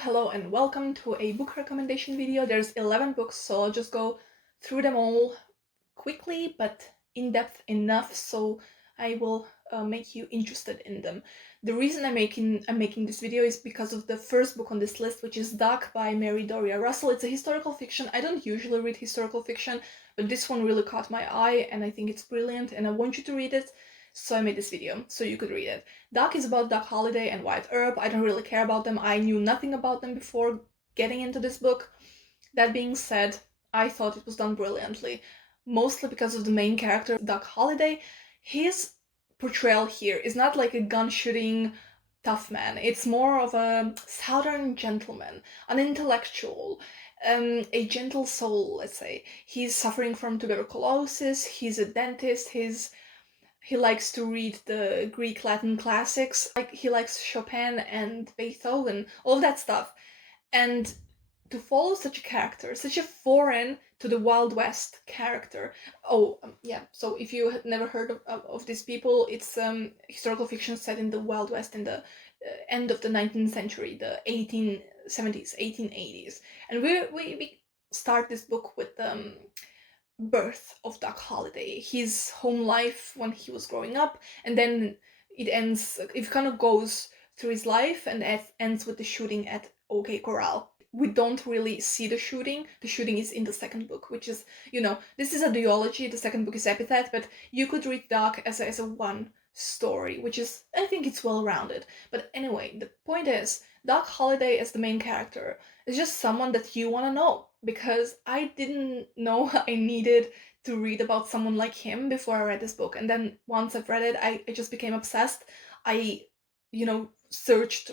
Hello and welcome to a book recommendation video. There's 11 books, so I'll just go through them all quickly but in depth enough so I will make you interested in them. The reason I'm making this video is because of the first book on this list, which is Duck by Mary Doria Russell. It's a historical fiction. I don't usually read historical fiction, but this one really caught my eye and I think it's brilliant and I want you to read it. So I made this video so you could read it. Duck is about Doc Holliday and Wyatt Earp. I don't really care about them. I knew nothing about them before getting into this book. That being said, I thought it was done brilliantly, mostly because of the main character, Doc Holliday. His portrayal here is not like a gun-shooting tough man. It's more of a southern gentleman, an intellectual, a gentle soul, let's say. He's suffering from tuberculosis, he's a dentist, he likes to read the Greek Latin classics, like he likes Chopin and Beethoven, all that stuff. And to follow such a character, such a foreign to the Wild West character. Yeah, so if you had never heard of these people, it's historical fiction set in the Wild West in the end of the 19th century, the 1870s, 1880s. And we start this book with birth of Doc Holliday, his home life when he was growing up, and then it kind of goes through his life and ends with the shooting at OK Corral. We don't really see the shooting. The shooting is in the second book, which is, this is a duology. The second book is Epithet, but you could read Doc as a one story, which is, I think it's well-rounded. But anyway, the point is, Doc Holliday as the main character is just someone that you want to know, because I didn't know I needed to read about someone like him before I read this book. And then once I've read it, I just became obsessed. I,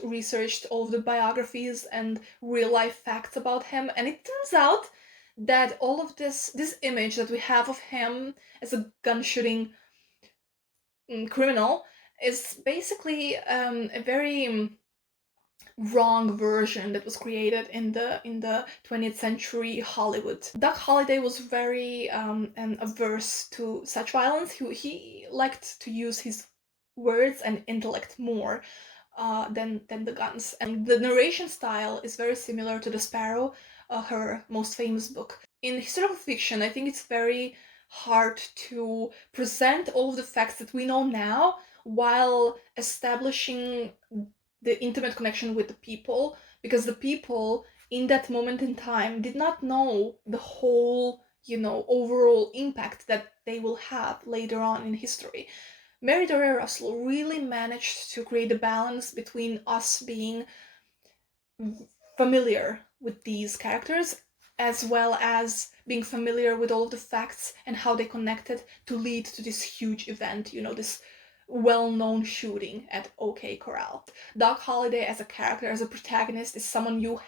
researched all of the biographies and real-life facts about him, and it turns out that all of this image that we have of him as a gun-shooting criminal is basically a very wrong version that was created in the 20th century Hollywood. Doc Holliday was very averse to such violence. He liked to use his words and intellect more than the guns. And the narration style is very similar to The Sparrow, her most famous book. In historical fiction, I think it's very hard to present all of the facts that we know now while establishing the intimate connection with the people, because the people in that moment in time did not know the whole, overall impact that they will have later on in history. Mary Doria Russell really managed to create a balance between us being familiar with these characters as well as being familiar with all of the facts and how they connected to lead to this huge event, this well-known shooting at OK Corral. Doc Holliday as a character, as a protagonist, is someone you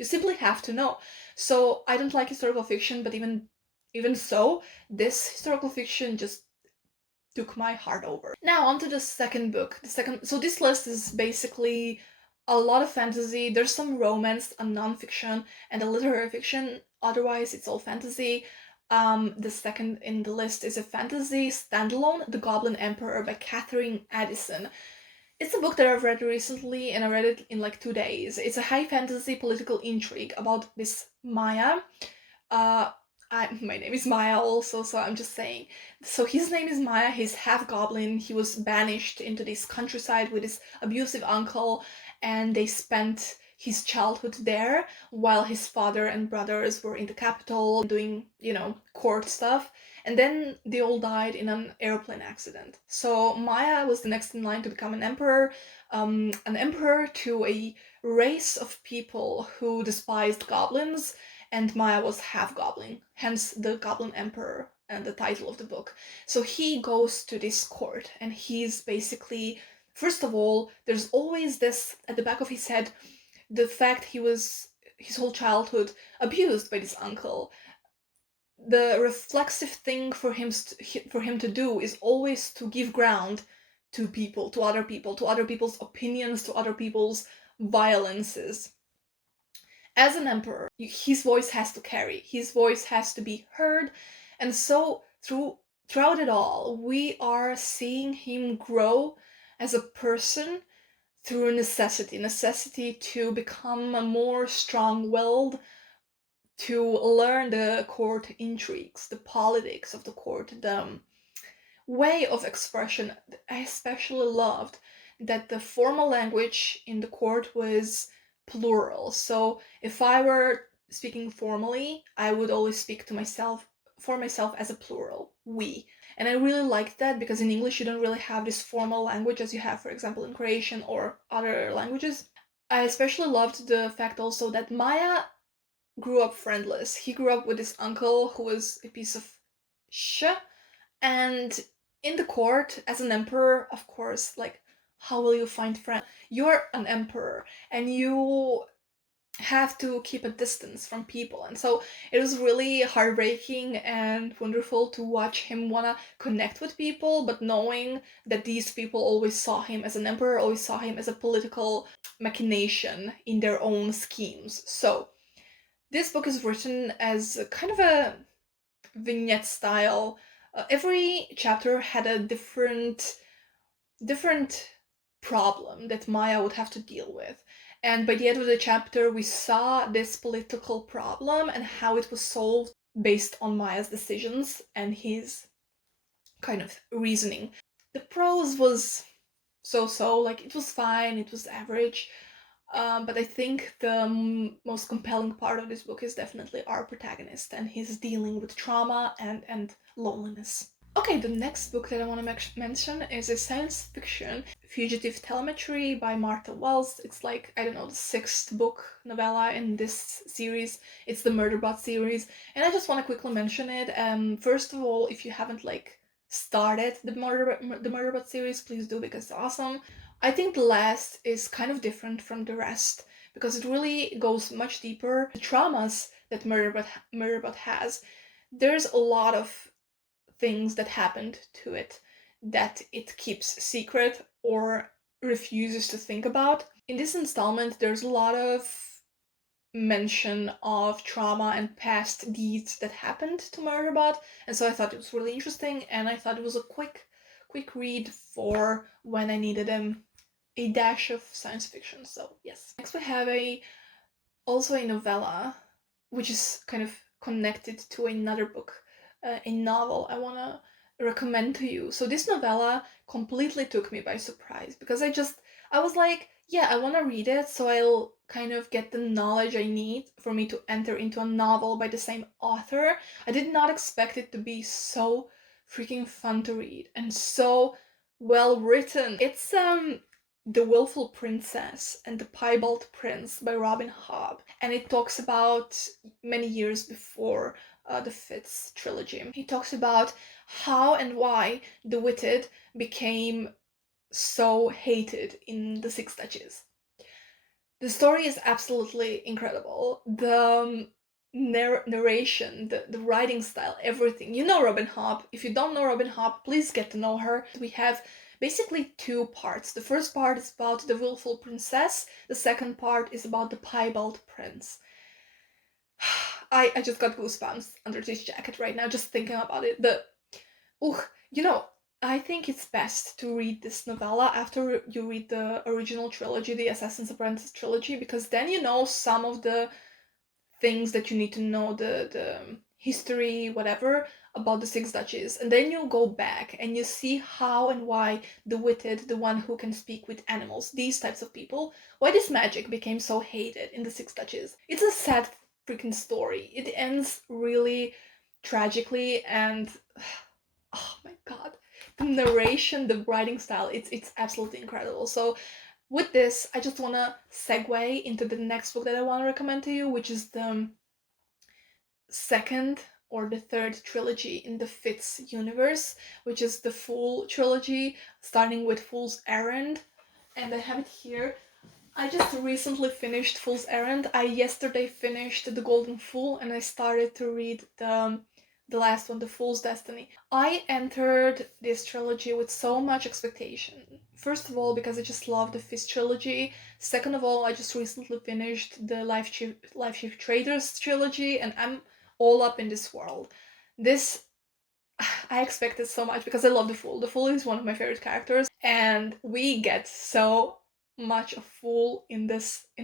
simply have to know. So I don't like historical fiction, but even so, this historical fiction just took my heart over. Now on to the second book. So this list is basically a lot of fantasy. There's some romance, a non-fiction, and a literary fiction. Otherwise, it's all fantasy. The second in the list is a fantasy standalone, The Goblin Emperor by Catherine Addison. It's a book that I've read recently, and I read it in like 2 days. It's a high fantasy political intrigue about this Maya. My name is Maya also, so I'm just saying. So his name is Maya, he's half goblin, he was banished into this countryside with his abusive uncle, and they spent his childhood there while his father and brothers were in the capital doing, court stuff. And then they all died in an airplane accident. So Maya was the next in line to become an emperor to a race of people who despised goblins, and Maya was half goblin, hence the Goblin Emperor and the title of the book. So he goes to this court, and he's basically, first of all, there's always this at the back of his head, the fact he was his whole childhood abused by this uncle. The reflexive thing for him to do is always to give ground to people, to other people, to other people's opinions, to other people's violences. As an emperor, his voice has to carry, his voice has to be heard, and so throughout it all, we are seeing him grow as a person through necessity to become more strong-willed, to learn the court intrigues, the politics of the court, the way of expression. I especially loved that the formal language in the court was plural. So if I were speaking formally, I would always speak to myself for myself as a plural, we. And I really liked that because in English you don't really have this formal language as you have, for example, in Croatian or other languages. I especially loved the fact also that Maya grew up friendless. He grew up with his uncle who was a piece of shit, and in the court, as an emperor, of course, like, how will you find friends? You're an emperor, and you have to keep a distance from people. And so it was really heartbreaking and wonderful to watch him wanna connect with people, but knowing that these people always saw him as an emperor, always saw him as a political machination in their own schemes. So this book is written as a kind of a vignette style. Every chapter had a different problem that Maya would have to deal with. And by the end of the chapter, we saw this political problem and how it was solved based on Maya's decisions and his kind of reasoning. The prose was so, like, it was fine, it was average. But I think the most compelling part of this book is definitely our protagonist and his dealing with trauma and loneliness. Okay, the next book that I want to mention is a science fiction, Fugitive Telemetry by Martha Wells. It's like, I don't know, the sixth book novella in this series. It's the Murderbot series, and I just want to quickly mention it. First of all, if you haven't like started the Murderbot series, please do because it's awesome. I think the last is kind of different from the rest because it really goes much deeper. The traumas that Murderbot has, there's a lot of things that happened to it that it keeps secret or refuses to think about. In this installment, there's a lot of mention of trauma and past deeds that happened to Murderbot, and so I thought it was really interesting, and I thought it was a quick read for when I needed a dash of science fiction. So yes. Next we have also a novella, which is kind of connected to another book, a novel I want to recommend to you. So this novella completely took me by surprise because I was like, yeah, I want to read it so I'll kind of get the knowledge I need for me to enter into a novel by the same author. I did not expect it to be so freaking fun to read and so well written. It's The Willful Princess and the Piebald Prince by Robin Hobb, and it talks about many years before the fifth trilogy. He talks about how and why the Witted became so hated in the Six Duchies. The story is absolutely incredible. The narration, the writing style, everything. You know Robin Hobb. If you don't know Robin Hobb, please get to know her. We have basically two parts. The first part is about the Willful Princess. The second part is about the Piebald Prince. I just got goosebumps under this jacket right now just thinking about it. You know, I think it's best to read this novella after you read the original trilogy, the Assassin's Apprentice trilogy, because then you know some of the things that you need to know, the history, whatever, about the Six Duchies. And then you go back and you see how and why the Witted, the one who can speak with animals, these types of people, why this magic became so hated in the Six Duchies. It's a sad freaking story. It ends really tragically and oh my god, the narration, the writing style, it's absolutely incredible. So with this, I just want to segue into the next book that I want to recommend to you, which is the second or the third trilogy in the Fitz universe, which is the Fool trilogy, starting with Fool's Errand. And I have it here. I just recently finished Fool's Errand. I yesterday finished The Golden Fool, and I started to read the last one, The Fool's Destiny. I entered this trilogy with so much expectation. First of all, because I just love the Fist trilogy. Second of all, I just recently finished the Life Shift Traders trilogy, and I'm all up in this world. This I expected so much because I love the Fool. The Fool is one of my favorite characters, and we get so much a fool in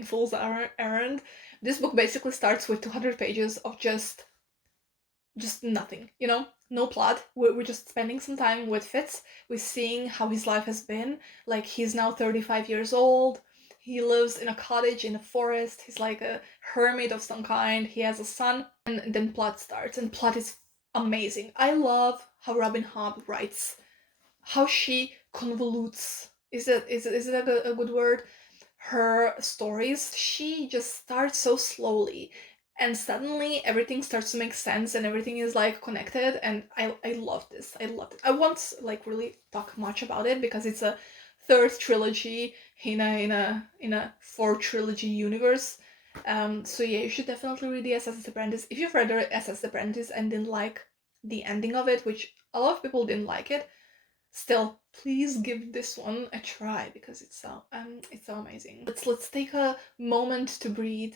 Fool's Errand. This book basically starts with 200 pages of just nothing, no plot. We're just spending some time with Fitz. We're seeing how his life has been. Like, he's now 35 years old. He lives in a cottage in a forest. He's like a hermit of some kind. He has a son. And then plot starts. And plot is amazing. I love how Robin Hobb writes, how she convolutes. Is it a good word? Her stories. She just starts so slowly, and suddenly everything starts to make sense and everything is like connected, and I love this. I loved it. I won't like really talk much about it because it's a third trilogy in a four trilogy universe. So yeah, you should definitely read the Assassin's Apprentice. If you've read the Assassin's Apprentice and didn't like the ending of it, which a lot of people didn't like it, still, please give this one a try because it's so amazing. Let's take a moment to breathe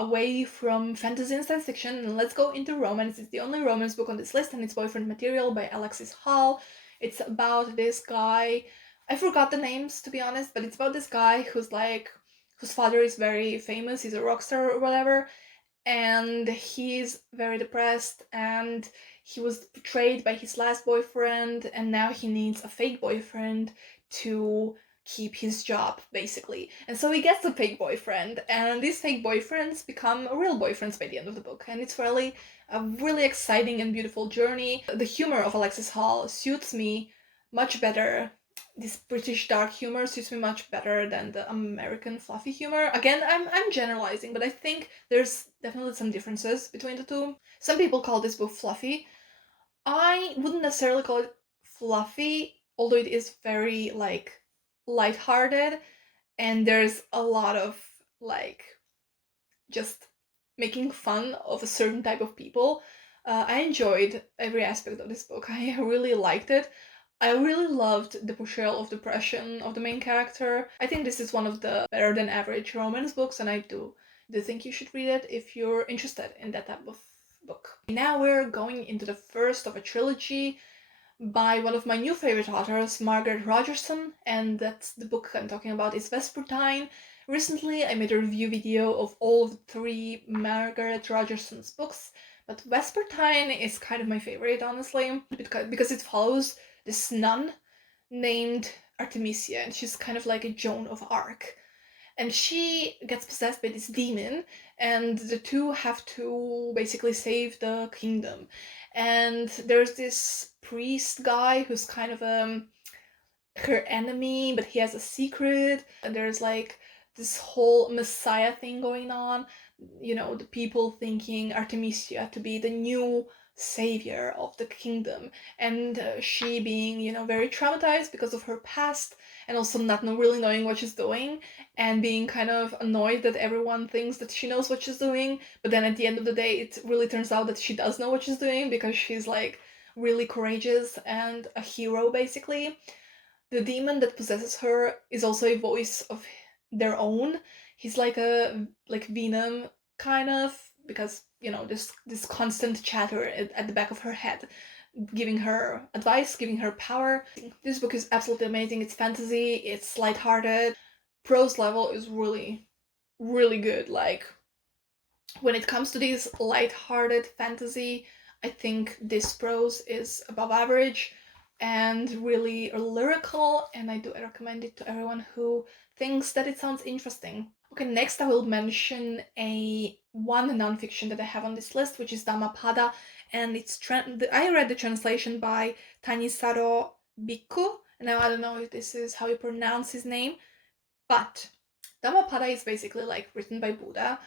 away from fantasy and science fiction, and let's go into romance. It's the only romance book on this list, and it's Boyfriend Material by Alexis Hall. It's about this guy. I forgot the names, to be honest, but it's about this guy whose father is very famous. He's a rock star or whatever, and he's very depressed, and he was betrayed by his last boyfriend, and now he needs a fake boyfriend to keep his job, basically. And so he gets a fake boyfriend, and these fake boyfriends become real boyfriends by the end of the book, and it's really a really exciting and beautiful journey. The humor of Alexis Hall suits me much better. This British dark humor suits me much better than the American fluffy humor. Again, I'm generalizing, but I think there's definitely some differences between the two. Some people call this book fluffy. I wouldn't necessarily call it fluffy, although it is very like lighthearted, and there's a lot of like just making fun of a certain type of people. I enjoyed every aspect of this book. I really liked it. I really loved the portrayal of depression of the main character. I think this is one of the better than average romance books, and I do think you should read it if you're interested in that type of book. Now we're going into the first of a trilogy by one of my new favorite authors, Margaret Rogerson, and that's the book I'm talking about is Vespertine. Recently, I made a review video of all of the three Margaret Rogerson's books, but Vespertine is kind of my favorite, honestly, because it follows this nun named Artemisia, and she's kind of like a Joan of Arc. And she gets possessed by this demon, and the two have to basically save the kingdom. And there's this priest guy who's kind of her enemy, but he has a secret, and there's like this whole messiah thing going on. The people thinking Artemisia to be the new savior of the kingdom, and she being very traumatized because of her past, and also not really knowing what she's doing, and being kind of annoyed that everyone thinks that she knows what she's doing, but then at the end of the day it really turns out that she does know what she's doing because she's like really courageous and a hero, basically. The demon that possesses her is also a voice of their own. He's like a Venom, kind of, because this constant chatter at the back of her head, giving her advice, giving her power. This book is absolutely amazing. It's fantasy, it's lighthearted. Prose level is really, really good. Like, when it comes to this lighthearted fantasy, I think this prose is above average and really lyrical, and I do recommend it to everyone who thinks that it sounds interesting. Okay, next I will mention one nonfiction that I have on this list, which is Dhammapada, and I read the translation by Tanisaro Bhikkhu. Now I don't know if this is how you pronounce his name, but Dhammapada is basically like written by Buddha,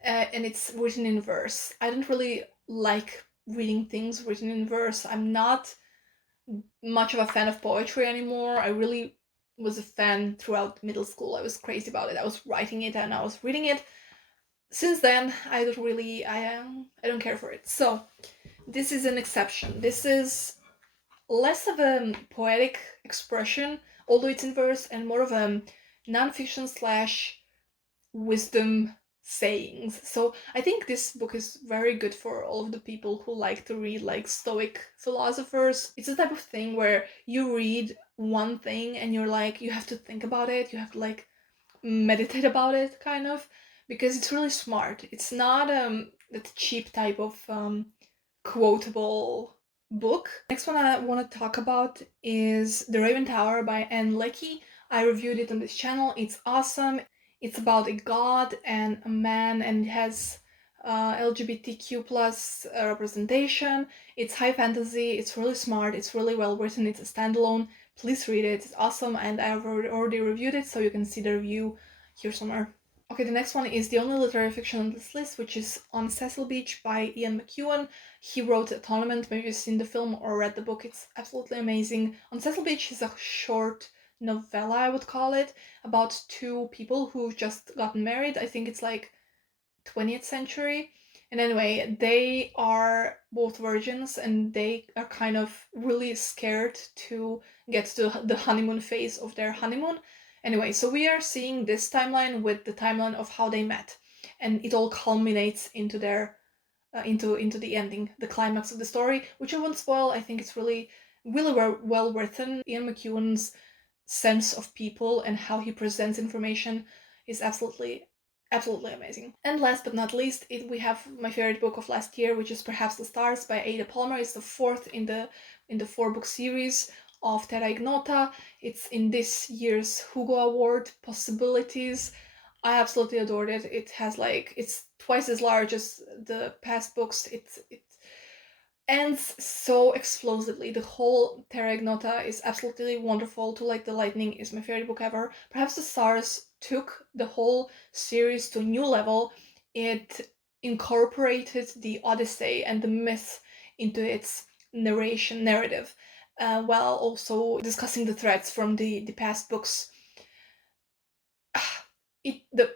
and it's written in verse. I don't really like reading things written in verse. I'm not much of a fan of poetry anymore. I really was a fan throughout middle school. I was crazy about it. I was writing it and I was reading it. Since then, I don't care for it. So this is an exception. This is less of a poetic expression, although it's in verse, and more of a nonfiction slash wisdom sayings. So I think this book is very good for all of the people who like to read like Stoic philosophers. It's the type of thing where you read one thing and you're like, you have to think about it, you have to like meditate about it, kind of, because it's really smart. It's not that cheap type of quotable book. Next one I want to talk about is The Raven Tower by Anne Leckie. I reviewed it on this channel. It's awesome. It's about a god and a man, and it has LGBTQ plus representation. It's high fantasy. It's really smart. It's really well written. It's a standalone. Please read it. It's awesome, and I've already reviewed it, so you can see the review here somewhere. Okay, the next one is the only literary fiction on this list, which is On Cecil Beach by Ian McEwan. He wrote Atonement. Maybe you've seen the film or read the book. It's absolutely amazing. On Cecil Beach is a short novella, I would call it, about two people who just gotten married. I think it's like 20th century. And anyway, they are both virgins and they are kind of really scared to get to the honeymoon phase of their honeymoon. Anyway, so we are seeing this timeline with the timeline of how they met, and it all culminates into their into the ending, the climax of the story, which I won't spoil. I think it's really well written. Ian McEwan's sense of people and how he presents information is absolutely amazing. And last but not least, we have my favorite book of last year, which is Perhaps the Stars by Ada Palmer. It's the fourth in the 4-book series of Terra Ignota. It's in this year's Hugo Award possibilities. I absolutely adored it. It has like, it's twice as large as the past books. It ends so explosively. The whole Terra Ignota is absolutely wonderful. To Like the Lightning is my favorite book ever. Perhaps the Stars took the whole series to a new level. It incorporated the Odyssey and the myth into its narrative, while also discussing the threads from the past books.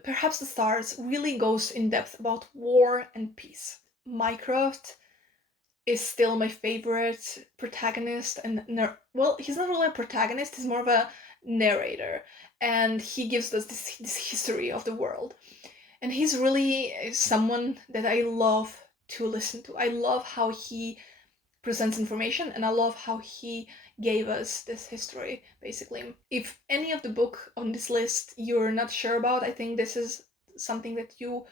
Perhaps the Stars really goes in depth about war and peace. Mycroft is still my favorite protagonist, and well, he's not really a protagonist, he's more of a narrator, and he gives us this history of the world, and he's really someone that I love to listen to. I love how he presents information, and I love how he gave us this history, basically. If any of the book on this list you're not sure about, I think this is something that you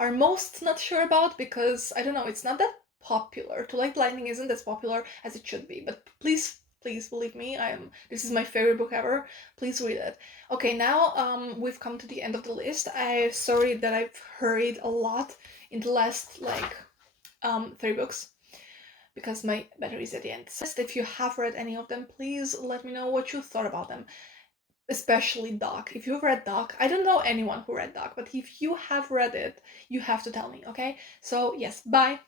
are most not sure about, because I don't know, it's not that popular. To Like Lightning isn't as popular as it should be, but please believe me, this is my favorite book ever. Please read it. Okay, now we've come to the end of the list. I'm sorry that I've hurried a lot in the last like 3 books, because my battery is at the end. So if you have read any of them, please let me know what you thought about them. Especially Doc. If you've read Doc, I don't know anyone who read Doc, but if you have read it, you have to tell me, okay? So yes, bye.